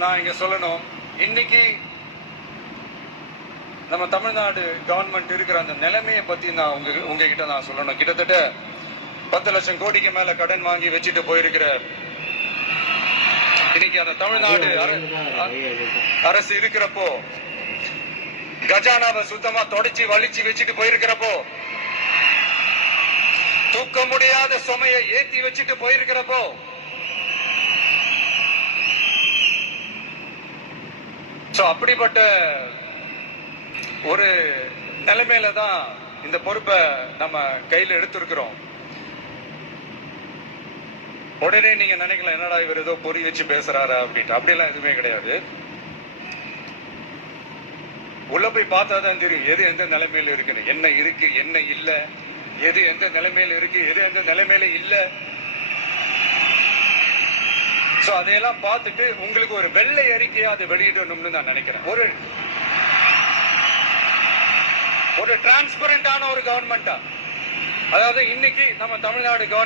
நான் இங்க சொல்லணும், இன்னைக்கு நம்ம தமிழ்நாடு கவர்மெண்ட் இருக்கிற அந்த நிலைமையை பத்தி நான் உங்ககிட்ட நான் சொல்லணும். கிட்டத்தட்ட 10 லட்சம் கோடிக்கு மேல கடன் வாங்கி வச்சுட்டு போயிருக்கிற இன்னைக்கு அந்த தமிழ்நாடு அரசு இருக்கிறப்போ, கஜானாவை சுத்தமா தொடச்சி வலிச்சு வச்சுட்டு போயிருக்கிறப்போ, தூக்க முடியாத சுமையை ஏத்தி வச்சுட்டு போயிருக்கிறப்போ, அப்படிப்பட்ட ஒரு நிலைமையில தான் இந்த பொறுப்பை நம்ம கையில் எடுத்திருக்கிறோம். உடனே நீங்க நினைக்கலாம், என்னடா இவர் ஏதோ பொறி வச்சு பேசுறாரா அப்படின்ட்டு. அப்படியெல்லாம் எதுவுமே கிடையாது. உள்ள போய் பார்த்தா தான் தெரியும் எது எந்த நிலைமையில இருக்குன்னு, என்ன இருக்கு என்ன இல்ல, எது எந்த நிலைமையில இருக்கு எது எந்த நிலைமையில இல்ல. அதையெல்லாம் பார்த்துட்டு உங்களுக்கு ஒரு வெள்ளை அறிக்கையா அதை வெளியிடணும்னு நான் நினைக்கிறேன். ஒரு டிரான்ஸ்பரண்டான ஒரு கவர்மெண்டா, அதாவது இன்னைக்கு நம்ம தமிழ்நாடு கவர்மெண்ட்